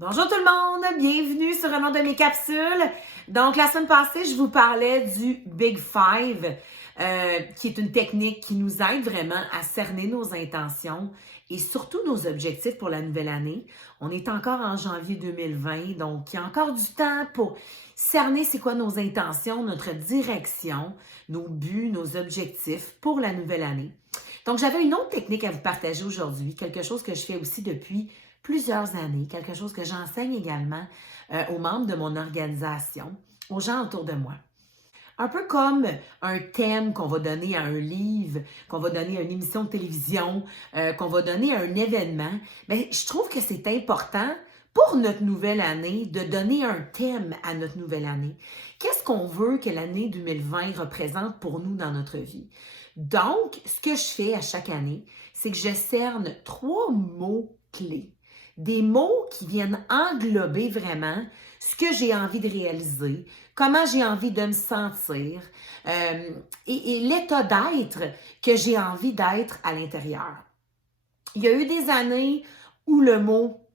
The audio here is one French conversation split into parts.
Bonjour tout le monde, bienvenue sur un autre de mes capsules. Donc la semaine passée, je vous parlais du Big Five, qui est une technique qui nous aide vraiment à cerner nos intentions et surtout nos objectifs pour la nouvelle année. On est encore en janvier 2020, donc il y a encore du temps pour cerner c'est quoi nos intentions, notre direction, nos buts, nos objectifs pour la nouvelle année. Donc j'avais une autre technique à vous partager aujourd'hui, quelque chose que je fais aussi depuis plusieurs années, quelque chose que j'enseigne également aux membres de mon organisation, aux gens autour de moi. Un peu comme un thème qu'on va donner à un livre, qu'on va donner à une émission de télévision, qu'on va donner à un événement, bien, je trouve que c'est important pour notre nouvelle année de donner un thème à notre nouvelle année. Qu'est-ce qu'on veut que l'année 2020 représente pour nous dans notre vie? Donc, ce que je fais à chaque année, c'est que je cerne 3 mots clés. Des mots qui viennent englober vraiment ce que j'ai envie de réaliser, comment j'ai envie de me sentir et l'état d'être que j'ai envie d'être à l'intérieur. Il y a eu des années où le mot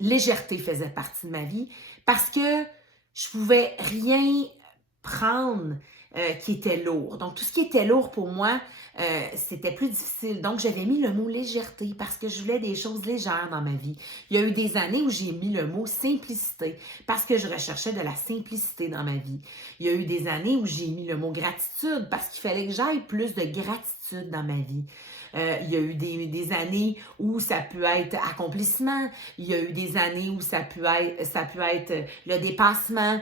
légèreté faisait partie de ma vie parce que je pouvais rien prendre qui était lourd. Donc, tout ce qui était lourd pour moi, c'était plus difficile. Donc, j'avais mis le mot légèreté parce que je voulais des choses légères dans ma vie. Il y a eu des années où j'ai mis le mot simplicité parce que je recherchais de la simplicité dans ma vie. Il y a eu des années où j'ai mis le mot gratitude parce qu'il fallait que j'aille plus de gratitude dans ma vie. Il y a eu des années où ça peut être accomplissement. Il y a eu des années où ça peut être le dépassement.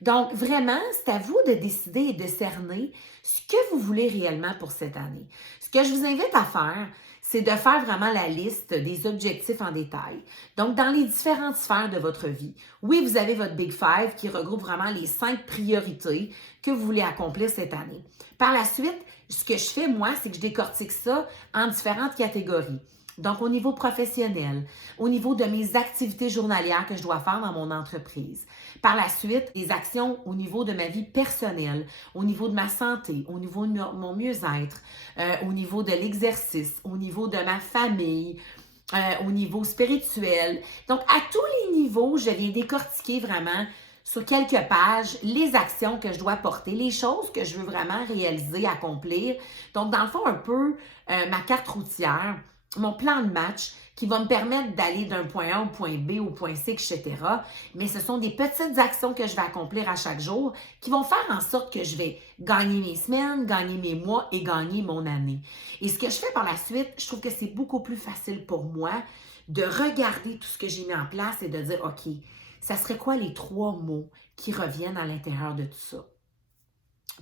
Donc, vraiment, c'est à vous de décider et de cerner ce que vous voulez réellement pour cette année. Ce que je vous invite à faire, c'est de faire vraiment la liste des objectifs en détail. Donc, dans les différentes sphères de votre vie. Oui, vous avez votre Big Five qui regroupe vraiment les 5 priorités que vous voulez accomplir cette année. Par la suite, ce que je fais, moi, c'est que je décortique ça en différentes catégories. Donc, au niveau professionnel, au niveau de mes activités journalières que je dois faire dans mon entreprise. Par la suite, des actions au niveau de ma vie personnelle, au niveau de ma santé, au niveau de mon mieux-être, au niveau de l'exercice, au niveau de ma famille, au niveau spirituel. Donc, à tous les niveaux, je viens décortiquer vraiment sur quelques pages les actions que je dois porter, les choses que je veux vraiment réaliser, accomplir. Donc, dans le fond, un peu ma carte routière, mon plan de match qui va me permettre d'aller d'un point A au point B, au point C, etc. Mais ce sont des petites actions que je vais accomplir à chaque jour qui vont faire en sorte que je vais gagner mes semaines, gagner mes mois et gagner mon année. Et ce que je fais par la suite, je trouve que c'est beaucoup plus facile pour moi de regarder tout ce que j'ai mis en place et de dire, OK, ça serait quoi les 3 mots qui reviennent à l'intérieur de tout ça?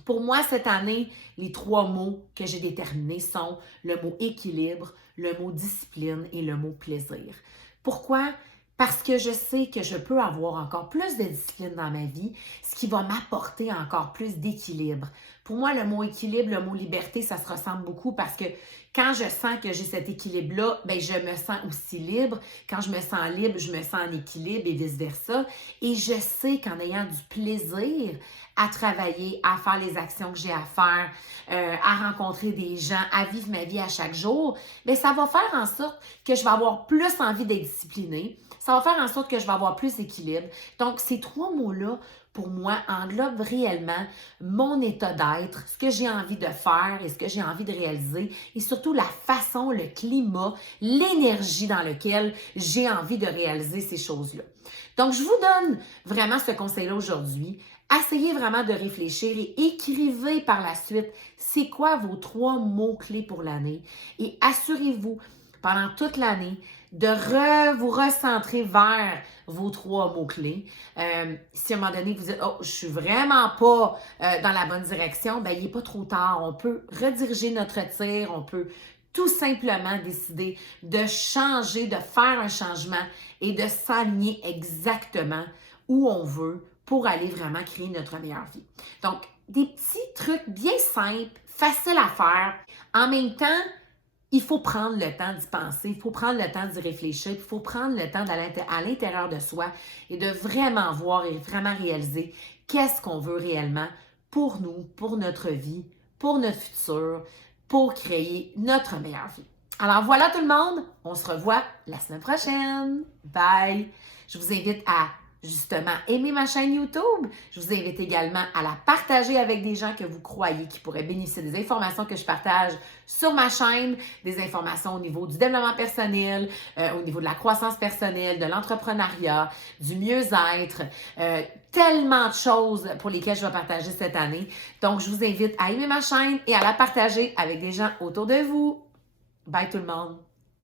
Pour moi, cette année, les 3 mots que j'ai déterminés sont le mot équilibre, le mot discipline et le mot plaisir. Pourquoi? Parce que je sais que je peux avoir encore plus de discipline dans ma vie, ce qui va m'apporter encore plus d'équilibre. Pour moi, le mot équilibre, le mot liberté, ça se ressemble beaucoup parce que quand je sens que j'ai cet équilibre-là, ben je me sens aussi libre. Quand je me sens libre, je me sens en équilibre et vice-versa. Et je sais qu'en ayant du plaisir à travailler, à faire les actions que j'ai à faire, à rencontrer des gens, à vivre ma vie à chaque jour, bien, ça va faire en sorte que je vais avoir plus envie d'être disciplinée. Ça va faire en sorte que je vais avoir plus d'équilibre. Donc, ces 3 mots-là, pour moi, englobent réellement mon état d'être, ce que j'ai envie de faire et ce que j'ai envie de réaliser, et surtout la façon, le climat, l'énergie dans lequel j'ai envie de réaliser ces choses-là. Donc, je vous donne vraiment ce conseil-là aujourd'hui. Essayez vraiment de réfléchir et écrivez par la suite c'est quoi vos 3 mots-clés pour l'année et assurez-vous pendant toute l'année de vous recentrer vers vos 3 mots-clés. Si à un moment donné vous dites « Oh, je suis vraiment pas dans la bonne direction », bien, il n'est pas trop tard. On peut rediriger notre tir, on peut tout simplement décider de changer, de faire un changement et de s'aligner exactement où on veut pour aller vraiment créer notre meilleure vie. Donc, des petits trucs bien simples, faciles à faire. En même temps, il faut prendre le temps d'y penser, il faut prendre le temps d'y réfléchir, il faut prendre le temps d'aller à l'intérieur de soi et de vraiment voir et vraiment réaliser qu'est-ce qu'on veut réellement pour nous, pour notre vie, pour notre futur, pour créer notre meilleure vie. Alors voilà tout le monde, on se revoit la semaine prochaine. Bye! Je vous invite à justement aimer ma chaîne YouTube. Je vous invite également à la partager avec des gens que vous croyez qui pourraient bénéficier des informations que je partage sur ma chaîne, des informations au niveau du développement personnel, au niveau de la croissance personnelle, de l'entrepreneuriat, du mieux-être, tellement de choses pour lesquelles je vais partager cette année. Donc, je vous invite à aimer ma chaîne et à la partager avec des gens autour de vous. Bye tout le monde!